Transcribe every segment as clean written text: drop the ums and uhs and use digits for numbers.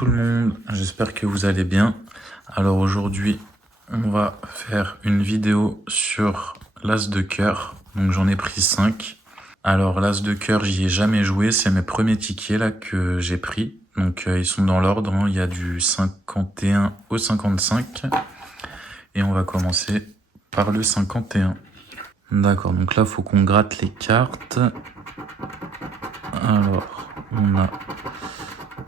tout le monde, j'espère que vous allez bien. Alors aujourd'hui, on va faire une vidéo sur l'As de cœur. Donc j'en ai pris 5. Alors l'As de cœur, j'y ai jamais joué, c'est mes premiers tickets là que j'ai pris. Donc ils sont dans l'ordre, hein. Il y a du 51 au 55. Et on va commencer par le 51. D'accord, donc là, faut qu'on gratte les cartes. Alors, on a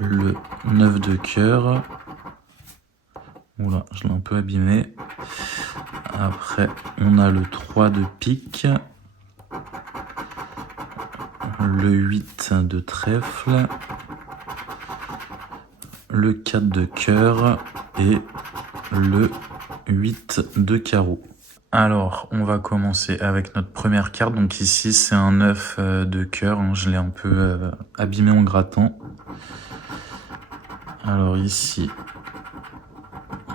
le 9 de cœur. Oula, je l'ai un peu abîmé. Après, on a le 3 de pique. Le 8 de trèfle. Le 4 de cœur. Et le 8 de carreau. Alors, on va commencer avec notre première carte. Donc ici, c'est un 9 de cœur. Hein. Je l'ai un peu abîmé en grattant. Alors ici,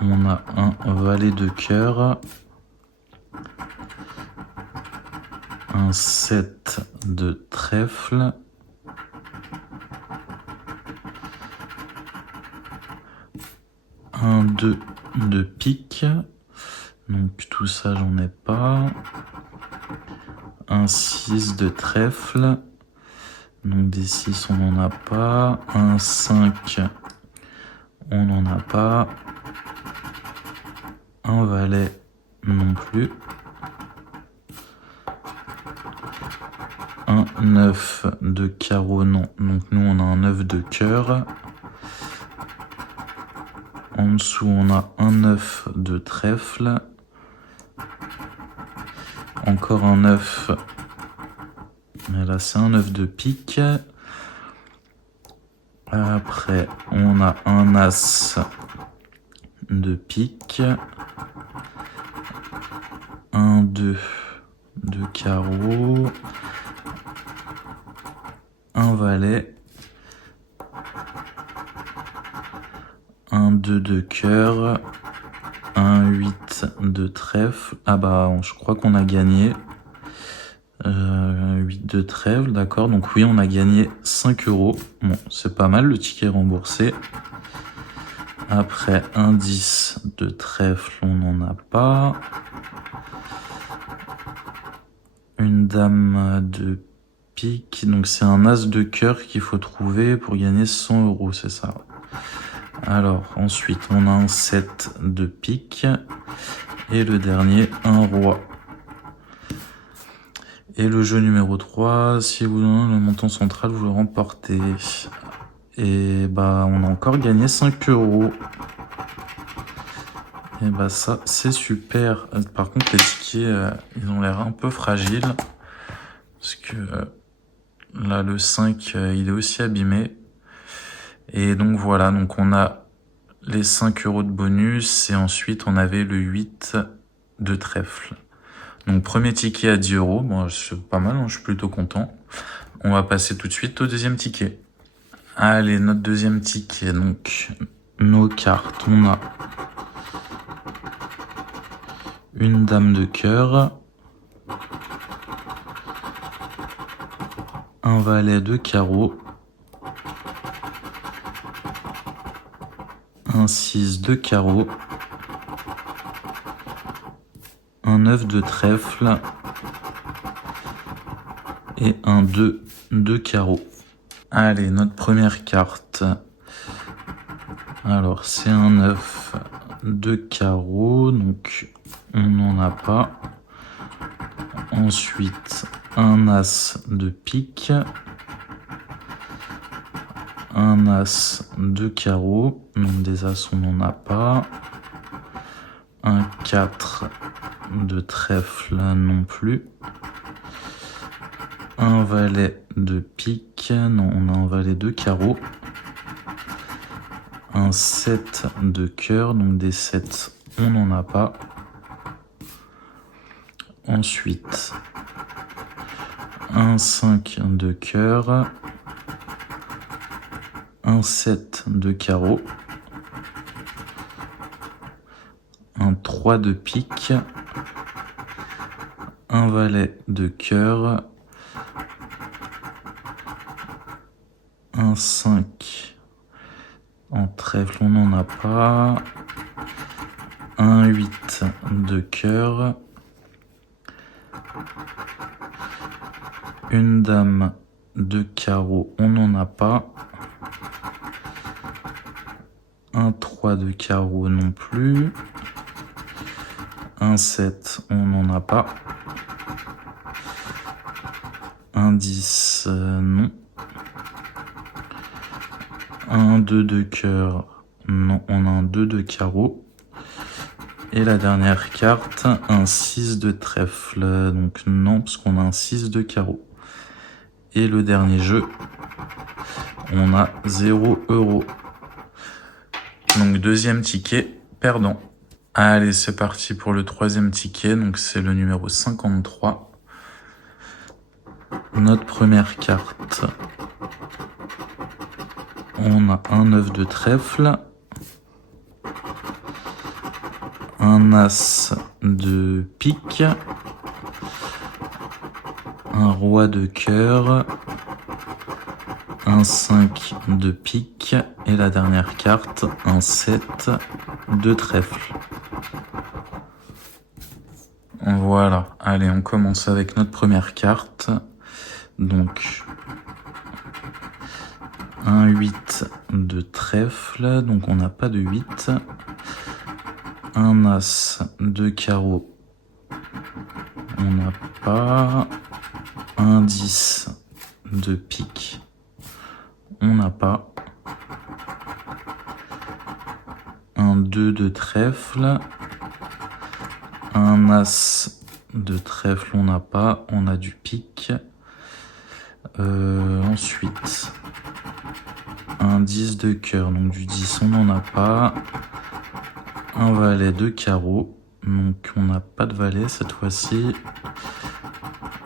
on a un valet de cœur. Un 7 de trèfle. Un 2 de pique. Donc tout ça, j'en ai pas. Un 6 de trèfle. Donc des 6, on n'en a pas. Un 5, on n'en a pas. Un valet, non plus. Un 9 de carreau, non. Donc nous, on a un 9 de cœur. En dessous, on a un 9 de trèfle. Encore un 9. Et là, c'est un 9 de pique. Après, on a un as de pique. Un 2 de carreau. Un valet. Un 2 de cœur. Un 8 de trèfle. Ah bah, je crois qu'on a gagné. 8 de trèfle, d'accord. Donc oui, on a gagné 5 €. Bon, c'est pas mal, le ticket remboursé. Après, un 10 de trèfle, on n'en a pas. Une dame de pique. Donc c'est un as de cœur qu'il faut trouver pour gagner 100 €, c'est ça. Alors, ensuite, on a un 7 de pique. Et le dernier, un roi. Et le jeu numéro 3, si vous donnez le montant central, vous le remportez. Et bah, on a encore gagné 5 €. Et bah ça, c'est super. Par contre, les tickets, ils ont l'air un peu fragiles. Parce que là, le 5, il est aussi abîmé. Et donc voilà, donc on a les 5 € de bonus. Et ensuite, on avait le 8 de trèfle. Donc premier ticket à 10 €, bon, c'est pas mal, hein, je suis plutôt content. On va passer tout de suite au deuxième ticket. Allez, notre deuxième ticket, donc nos cartes, on a une dame de cœur, un valet de carreau, un 6 de carreau, un 9 de trèfle et un 2 de carreau. Allez, notre première carte. Alors, c'est un 9 de carreau, donc on n'en a pas. Ensuite, un as de pique. Un as de carreau, donc des as on n'en a pas. Un 4 de trèfle non plus. Un valet de pique, non, on a un valet de carreau. Un 7 de cœur, donc des 7 on n'en a pas. Ensuite, un 5 de cœur. Un 7 de carreau. Un 3 de pique. Un valet de cœur. Un 5. En trèfle, on n'en a pas. Un 8 de cœur. Une dame de carreau, on n'en a pas. Un 3 de carreau non plus. Un 7, on n'en a pas. Un 10, non. Un 2 de cœur, non, on a un 2 de carreau. Et la dernière carte, un 6 de trèfle, donc non, parce qu'on a un 6 de carreau. Et le dernier jeu, on a 0 €. Donc deuxième ticket, perdant. Allez, c'est parti pour le troisième ticket, donc c'est le numéro 53. Notre première carte, on a un 9 de trèfle, un as de pique, un roi de cœur, un 5 de pique et la dernière carte, un 7 de trèfle. Voilà, allez, on commence avec notre première carte. Donc, un 8 de trèfle, donc on n'a pas de 8. Un as de carreau, on n'a pas. Un 10 de pique, on n'a pas. Un 2 de trèfle. Un as de trèfle, on n'a pas. On a du pique. Ensuite, un 10 de cœur, donc du 10, on n'en a pas. Un valet de carreau, donc on n'a pas de valet cette fois-ci.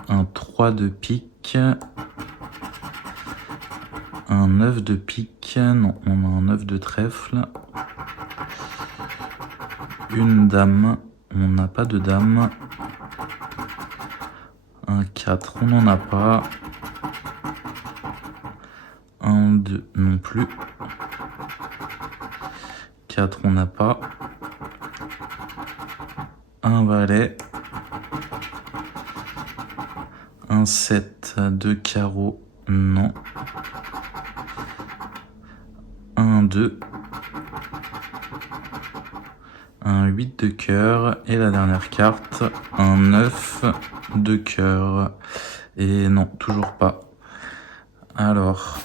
Un 3 de pique. Un 9 de pique, non, on a un 9 de trèfle. Une dame, on n'a pas de dame. Un 4, on n'en a pas. Un 2 non plus. 4, on n'a pas. Un valet. Un 7 de carreau, non. Un 2. Un 8 de cœur. Et la dernière carte, un 9 de cœur. Et non, toujours pas. Alors,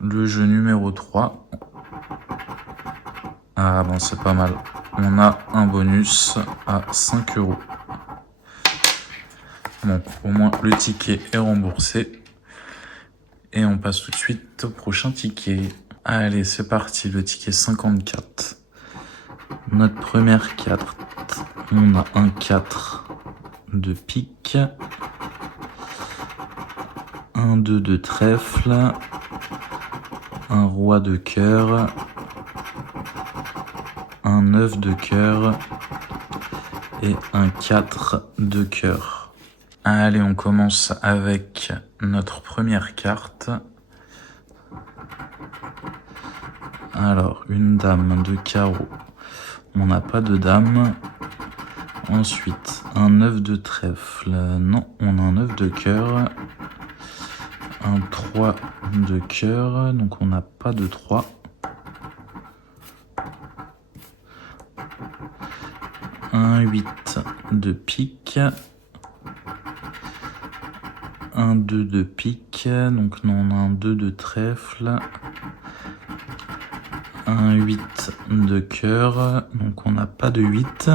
le jeu numéro 3. Ah bon, c'est pas mal. On a un bonus à 5 €. Donc au moins le ticket est remboursé. Et on passe tout de suite au prochain ticket. Allez, c'est parti, le ticket 54. Notre première carte, on a un 4 de pique. Un 2 de trèfle. Un roi de cœur. Un 9 de cœur. Et un 4 de cœur. Allez, on commence avec notre première carte. Alors, une dame de carreau. On n'a pas de dame. Ensuite, un 9 de trèfle. Non, on a un 9 de cœur. Un 3 de cœur. Donc, on n'a pas de 3. Un 8 de pique. Un 2 de pique, donc non, on a un 2 de trèfle. Un 8 de cœur, donc on n'a pas de 8.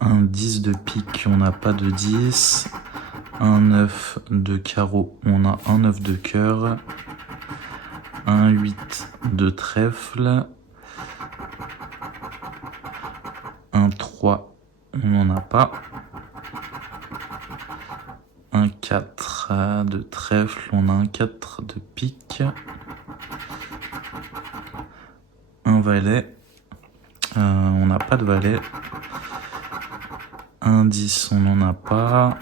Un 10 de pique, on n'a pas de 10. Un 9 de carreau, on a un 9 de cœur. Un 8 de trèfle. Un 3, on n'en a pas. Un 4 de trèfle, on a un 4 de pique. Un valet, on n'a pas de valet. Un 10, on n'en a pas.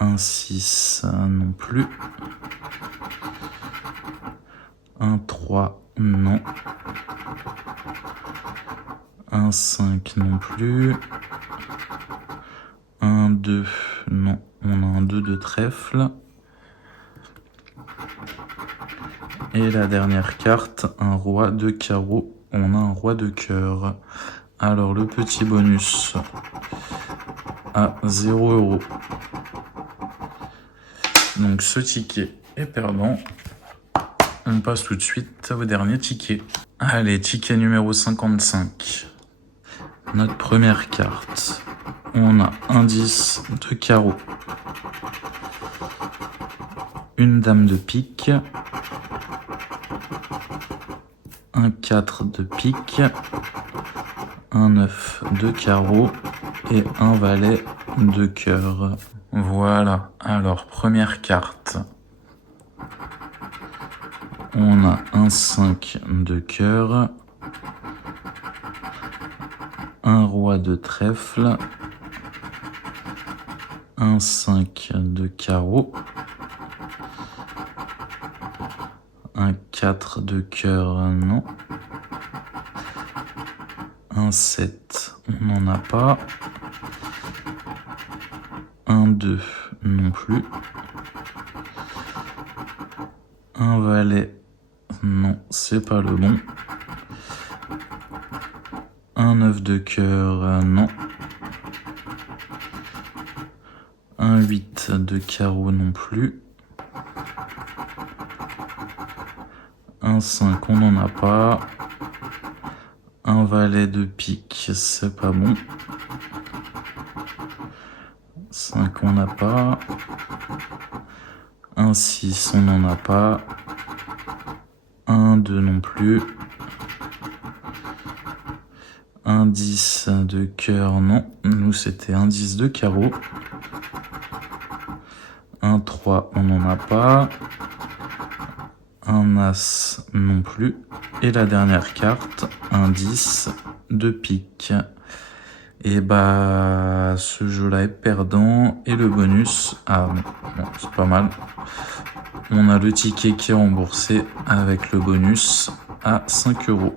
Un 6 non plus. Un 3, non. Un 5 non plus. Un 2, non. On a un 2 de trèfle. Et la dernière carte, un roi de carreau. On a un roi de cœur. Alors le petit bonus à 0 €. Donc ce ticket est perdant. On passe tout de suite au dernier ticket. Allez, ticket numéro 55. Notre première carte. On a un 10 de carreau. Une dame de pique. Un 4 de pique. Un 9 de carreau. Et un valet de cœur. Voilà, alors première carte. On a un 5 de cœur, un roi de trèfle, un 5 de carreau, un 4 de cœur, non, un 7, on n'en a pas, un 2 non plus, un valet, non, c'est pas le bon. Un 9 de cœur, non. Un 8 de carreau non plus. Un 5, on n'en a pas. Un valet de pique, c'est pas bon. 5, on n'a pas. Un 6, on n'en a pas. Un 2 non plus. Un 10 de cœur, non. Nous, c'était un 10 de carreau. Un 3, on n'en a pas. Un as non plus. Et la dernière carte, un 10 de pique. Et bah, ce jeu-là est perdant. Et le bonus, ah bon, c'est pas mal. On a le ticket qui est remboursé avec le bonus à 5 €.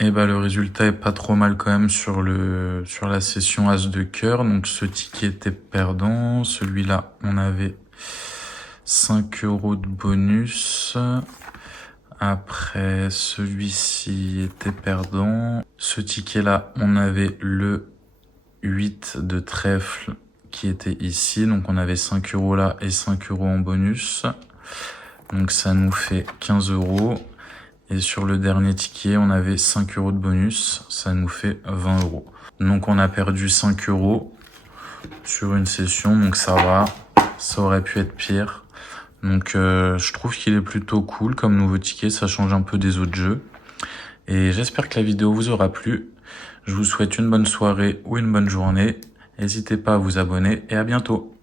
Et bah le résultat est pas trop mal quand même sur la session As de cœur. Donc ce ticket était perdant. Celui-là, on avait 5 € de bonus. Après, celui-ci était perdant. Ce ticket-là, on avait le 8 de trèfle qui était ici. Donc on avait 5 € là et 5 € en bonus. Donc ça nous fait 15 €. Et sur le dernier ticket, on avait 5 € de bonus. Ça nous fait 20 €. Donc on a perdu 5 € sur une session. Donc ça va. Ça aurait pu être pire. Donc je trouve qu'il est plutôt cool comme nouveau ticket. Ça change un peu des autres jeux. Et j'espère que la vidéo vous aura plu. Je vous souhaite une bonne soirée ou une bonne journée. N'hésitez pas à vous abonner et à bientôt.